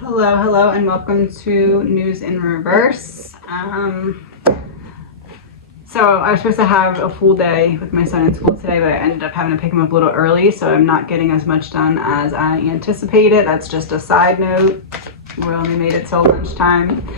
Hello, hello, and welcome to News in Reverse. So I was supposed to have a full day with my son in school today, but I ended up having to pick him up a little early, so I'm not getting as much done as I anticipated. That's just a side note. We only made it till lunchtime.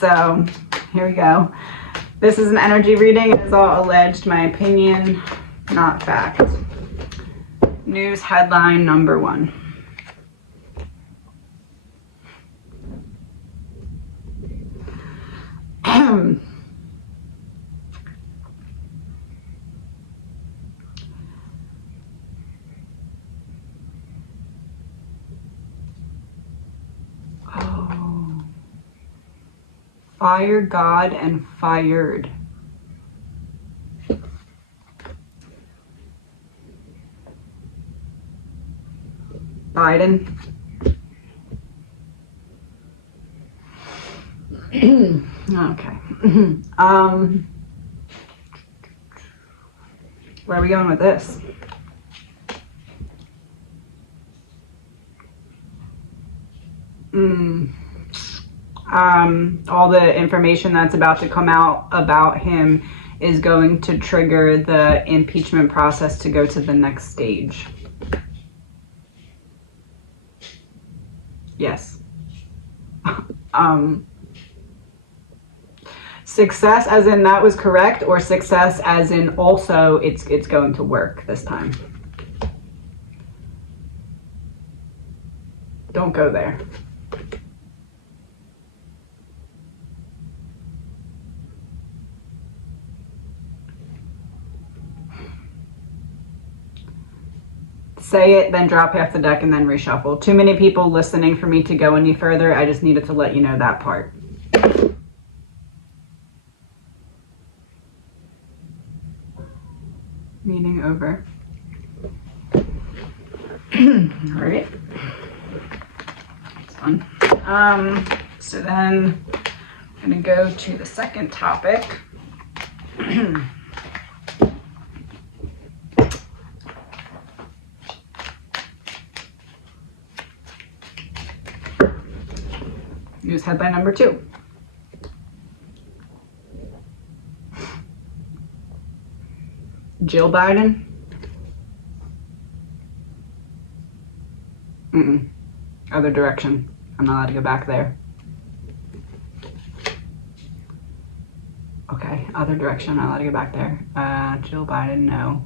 So here we go. This is an energy reading. It's all alleged, my opinion, not fact. News headline number 1. Oh. Fire God and fired. Biden. Okay. Where are we going with this? All the information that's about to come out about him is going to trigger the impeachment process to go to the next stage. Yes. Success as in that was correct, or success as in also it's going to work this time. Don't go there. Say it, then drop half the deck, and then reshuffle. Too many people listening for me to go any further. I just needed to let you know that part. Meeting over. All right. It's fun. So then I'm going to go to the second topic. News headline number 2. Jill Biden. Other direction. I'm not allowed to go back there. Okay, other direction. I'm not allowed to go back there. Jill Biden, no.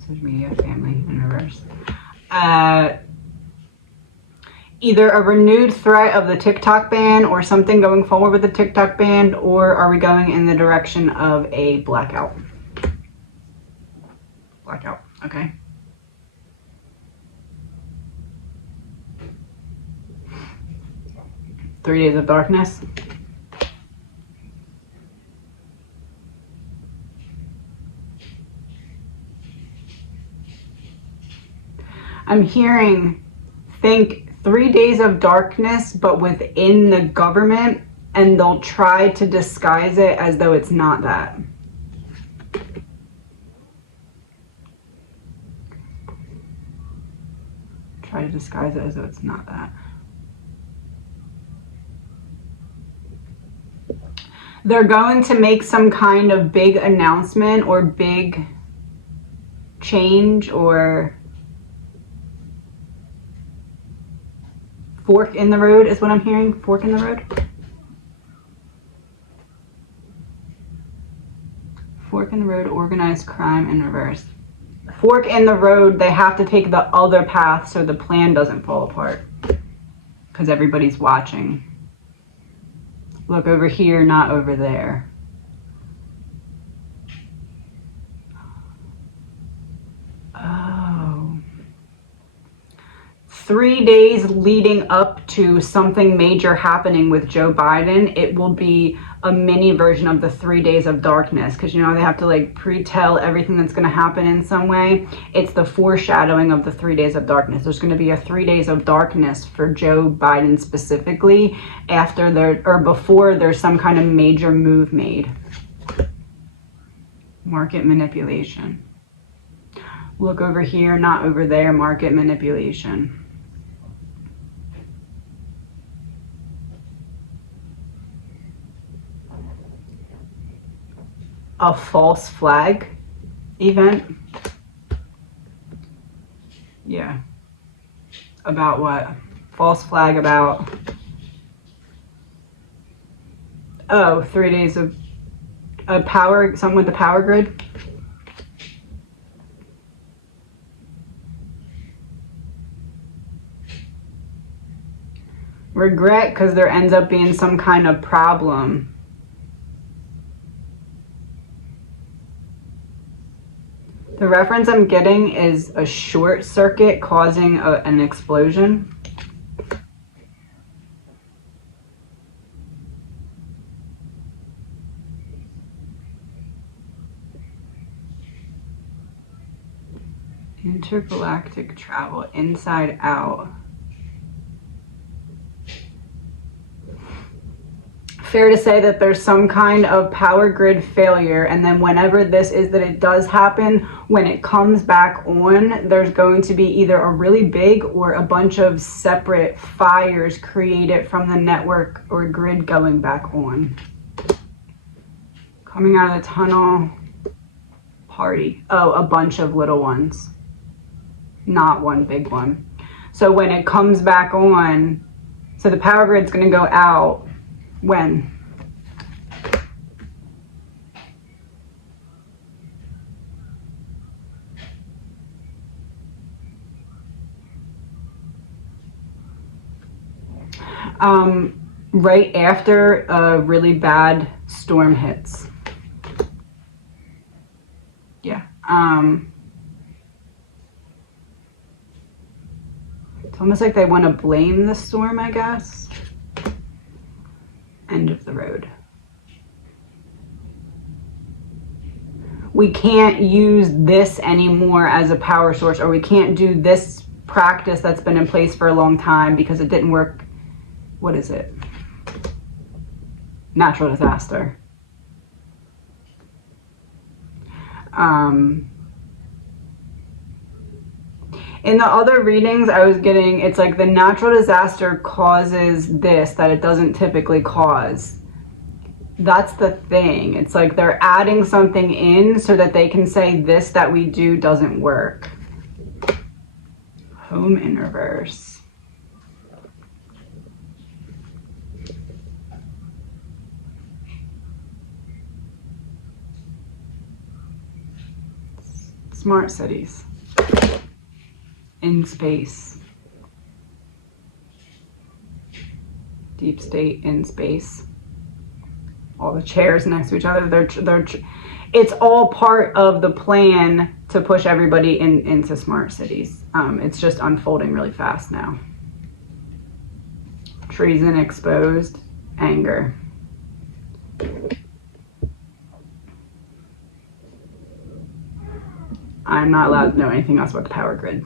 Social media, family, in reverse. Either a renewed threat of the TikTok ban or something going forward with the TikTok ban, or are we going in the direction of a blackout? Blackout, okay. Three days of darkness. I'm hearing, think 3 days of darkness, but within the government, and they'll try to disguise it as though it's not that. Try to disguise it as though it's not that. They're going to make some kind of big announcement or big change or fork in the road is what I'm hearing. Fork in the road. Fork in the road, organized crime in reverse. Fork in the road, they have to take the other path so the plan doesn't fall apart. Because everybody's watching. Look over here, not over there. Oh. 3 days leading up to something major happening with Joe Biden, it will be a mini version of the 3 days of darkness, because you know they have to like pre-tell everything that's going to happen in some way. It's the foreshadowing of the 3 days of darkness. There's going to be a 3 days of darkness for Joe Biden specifically after there or before there's some kind of major move made. Market manipulation. Look over here, not over there. Market manipulation. a false flag event. Yeah. About what? False flag about... Oh, 3 days of power, something with the power grid. Regret because there ends up being some kind of problem. The reference I'm getting is a short circuit causing an explosion. Intergalactic travel, inside out. Fair to say that there's some kind of power grid failure, and then whenever this is that it does happen, when it comes back on, there's going to be either a really big or a bunch of separate fires created from the network or grid going back on. Coming out of the tunnel, party. Oh, a bunch of little ones, not one big one. So when it comes back on, so the power grid's going to go out when? Right after a really bad storm hits. Yeah. It's almost like they want to blame the storm, I guess. End of the road. We can't use this anymore as a power source, or we can't do this practice that's been in place for a long time because it didn't work. What is it? Natural disaster. In the other readings I was getting, it's like the natural disaster causes this that it doesn't typically cause. That's the thing. It's like they're adding something in so that they can say this that we do doesn't work. Home in reverse. Smart cities. In space. Deep state in space. All the chairs next to each other. It's all part of the plan to push everybody into smart cities. It's just unfolding really fast now. Treason exposed. Anger. I'm not allowed to know anything else about the power grid.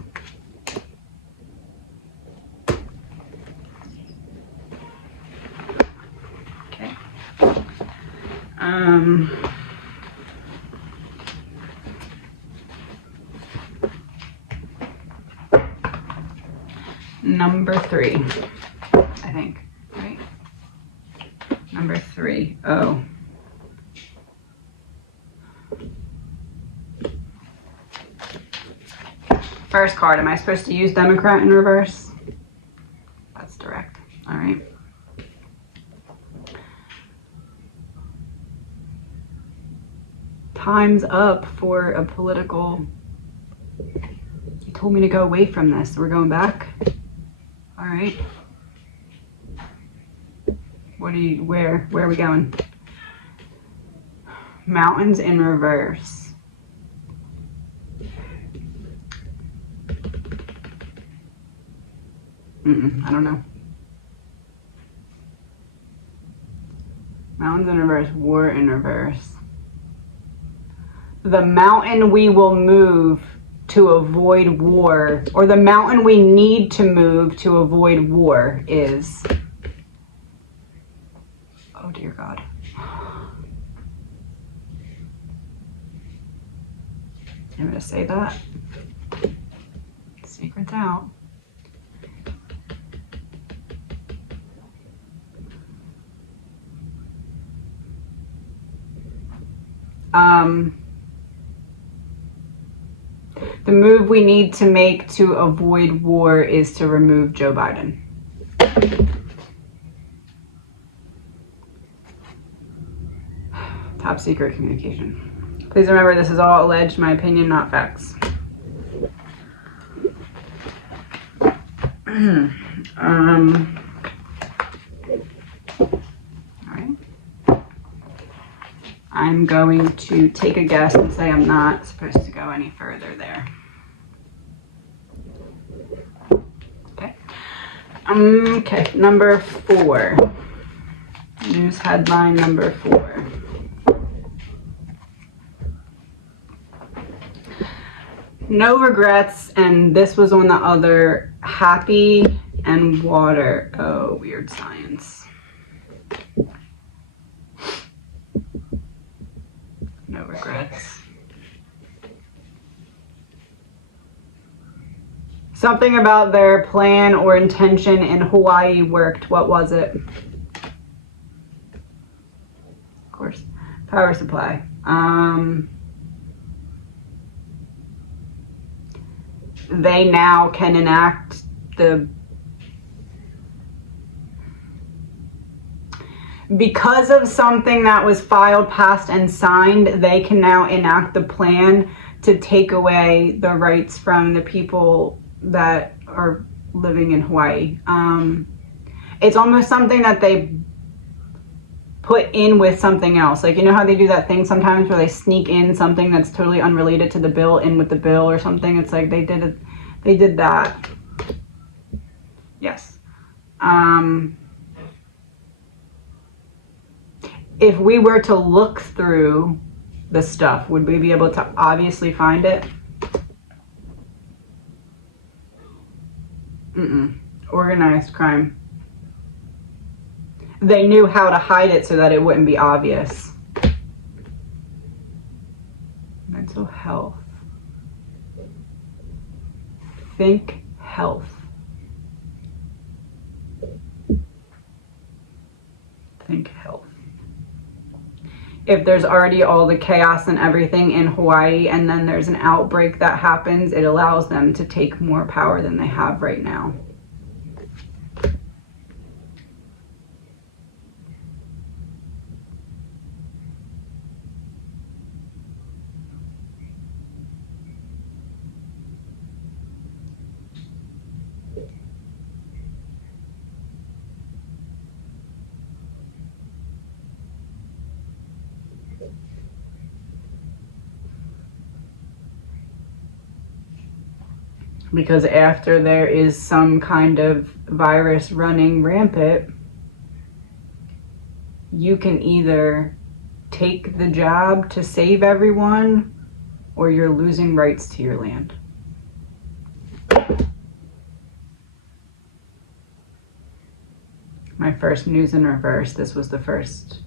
Okay. Number 3, I think, right? Number 3. Oh. First card, am I supposed to use Democrat in reverse? That's direct. All right. Time's up for a political... You told me to go away from this. We're going back? All right. Where are we going? Mountains in reverse. I don't know. Mountains in reverse, war in reverse. The mountain we will move to avoid war, or the mountain we need to move to avoid war is... Oh dear God. I'm gonna say that. Secret's out. The move we need to make to avoid war is to remove Joe Biden. Top secret communication. Please remember, this is all alleged, my opinion, not facts. Alright. I'm going to take a guess and say I'm not supposed to go any further there. Okay, number 4. News headline number 4. No regrets, and this was on the other, happy and water. Oh, weird science. No regrets. Something about their plan or intention in Hawaii worked. What was it? Of course, power supply. They now can enact because of something that was filed, passed, and signed, they can now enact the plan to take away the rights from the people that are living in Hawaii. It's almost something that they put in with something else. Like, you know how they do that thing sometimes where they sneak in something that's totally unrelated to the bill in with the bill or something? It's like they did that. Yes. If we were to look through the stuff, would we be able to obviously find it? Organized crime. They knew how to hide it so that it wouldn't be obvious. Mental health. Think health. Think health. If there's already all the chaos and everything in Hawaii and then there's an outbreak that happens, it allows them to take more power than they have right now. Because after there is some kind of virus running rampant, you can either take the jab to save everyone or you're losing rights to your land. My first news in reverse. This was the first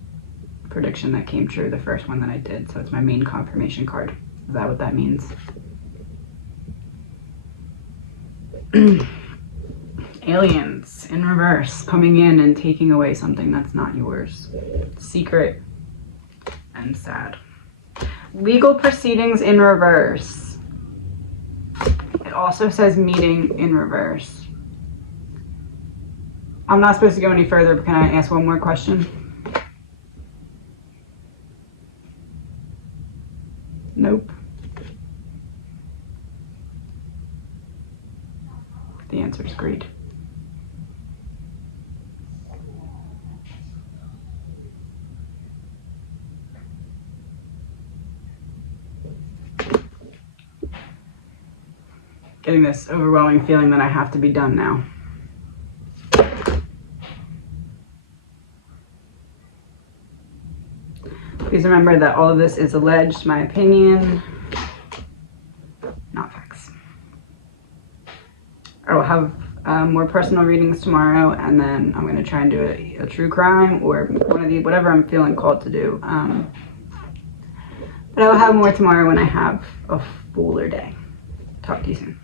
prediction that came true, the first one that I did. So it's my main confirmation card. Is that what that means? Aliens in reverse, coming in and taking away something that's not yours. Secret and sad. Legal proceedings in reverse. It also says meeting in reverse. I'm not supposed to go any further, but can I ask one more question? Nope. The answer is greed. Getting this overwhelming feeling that I have to be done now. Please remember that all of this is alleged, my opinion, not facts. I will have more personal readings tomorrow, and then I'm going to try and do a true crime or one of the whatever I'm feeling called to do. But I will have more tomorrow when I have a fuller day. Talk to you soon.